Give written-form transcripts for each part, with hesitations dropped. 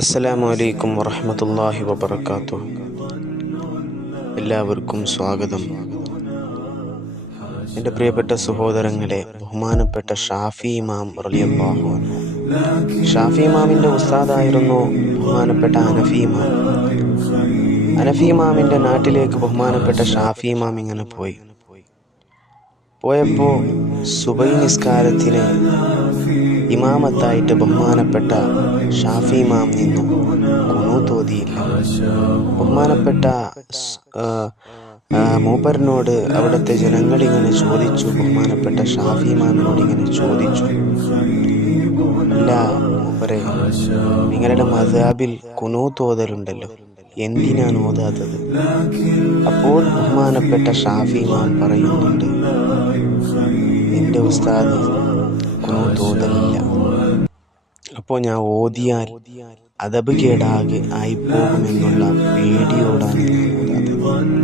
അസ്സലാമു അലൈക്കും വറഹ്മത്തുള്ളാഹി വബറകാതുഹു. എല്ലാവർക്കും സ്വാഗതം. എൻ്റെ പ്രിയപ്പെട്ട സഹോദരങ്ങളെ, ബഹുമാനപ്പെട്ട ഷാഫി ഇമാം റളിയല്ലാഹു അൻഹു, ഷാഫി ഇമാമിൻ്റെ ഉസ്താദായിരുന്നു ബഹുമാനപ്പെട്ട ഹനഫി ഇമാം. ഹനഫി ഇമാമിൻ്റെ നാട്ടിലേക്ക് ബഹുമാനപ്പെട്ട ഷാഫി ഇമാം ഇങ്ങനെ പോയപ്പോൾ സുബഹി നിസ്കാരത്തിന് ഇമാമത്തായിട്ട് ബഹുമാനപ്പെട്ട ഷാഫി ഇമാം നിന്നു. ഖുനൂത്ത് ഓതിയില്ല. ബഹുമാനപ്പെട്ട മൂപ്പറിനോട് അവിടുത്തെ ജനങ്ങളിങ്ങനെ ചോദിച്ചു, ബഹുമാനപ്പെട്ട ഷാഫി ഇമാമിനോട് ഇങ്ങനെ ചോദിച്ചു, അല്ല മൂപ്പരെ, നിങ്ങളുടെ മദ്ഹബിൽ ഖുനൂത്ത് ഓതലുണ്ടല്ലോ, എന്തിനാണ് ഓതാത്തത്? അപ്പോൾ ബഹുമാനപ്പെട്ട ഷാഫി ഇമാം പറയുന്നുണ്ട്, എൻ്റെ ഉസ്താദ് ഖുനൂത്ത് ഓതലില്ല. അപ്പോൾ ഞാൻ ഓതിയാൽ അദബ് കേടാകെ ആയിപ്പോകുമെന്നുള്ള പേടിയോടാണ് ഞാൻ ഓതാത്തത്.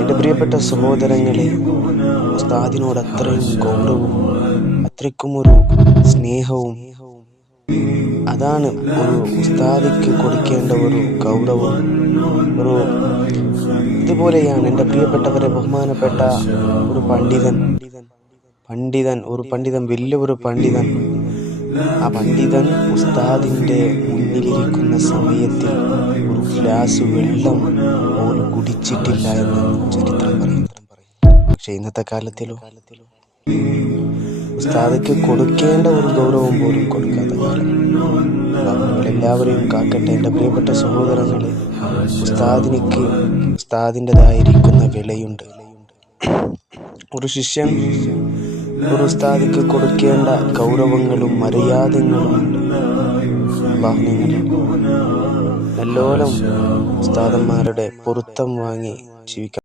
എൻ്റെ പ്രിയപ്പെട്ട സഹോദരങ്ങളെ, ഉസ്താദിനോട് അത്രയും ഗൗരവവും അത്രയ്ക്കും ഒരു സ്നേഹവും, അതാണ് ഒരു ഉസ്താദിക്ക് കൊടുക്കേണ്ട ഒരു ഗൗരവം. ഇതുപോലെയാണ് എൻ്റെ പ്രിയപ്പെട്ടവരെ, ബഹുമാനപ്പെട്ട ഒരു പണ്ഡിതൻ, വലിയൊരു പണ്ഡിതൻ, ആ പണ്ഡിതൻ ഉസ്താദിൻ്റെ മുന്നിലിരിക്കുന്ന സമയത്തിൽ ഒരു ഗ്ലാസ് വെള്ളം പോലും കുടിച്ചിട്ടില്ല എന്ന് ചരിത്രം പറയുന്നു. പക്ഷെ ഇന്നത്തെ കാലത്തിലോ ഉസ്താദിക്ക് കൊടുക്കേണ്ട ഒരു ഗൗരവം പോലും കൊടുക്കാത്ത കാലം. എല്ലാവരെയും കാക്കട്ടെ. എൻ്റെ പ്രിയപ്പെട്ട സഹോദരങ്ങളെ, ഉസ്താദിൻ്റെതായിരിക്കുന്ന വിലയുണ്ട്. ഒരു ശിഷ്യൻ ഒരു ഉസ്താദിക്ക് കൊടുക്കേണ്ട ഗൗരവങ്ങളും മര്യാദകളും ഉണ്ട്. അല്ലാഹു നിങ്ങൾ നല്ലോണം ഉസ്താദന്മാരുടെ പൊരുത്തം വാങ്ങി ജീവിക്കാം.